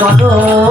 Madan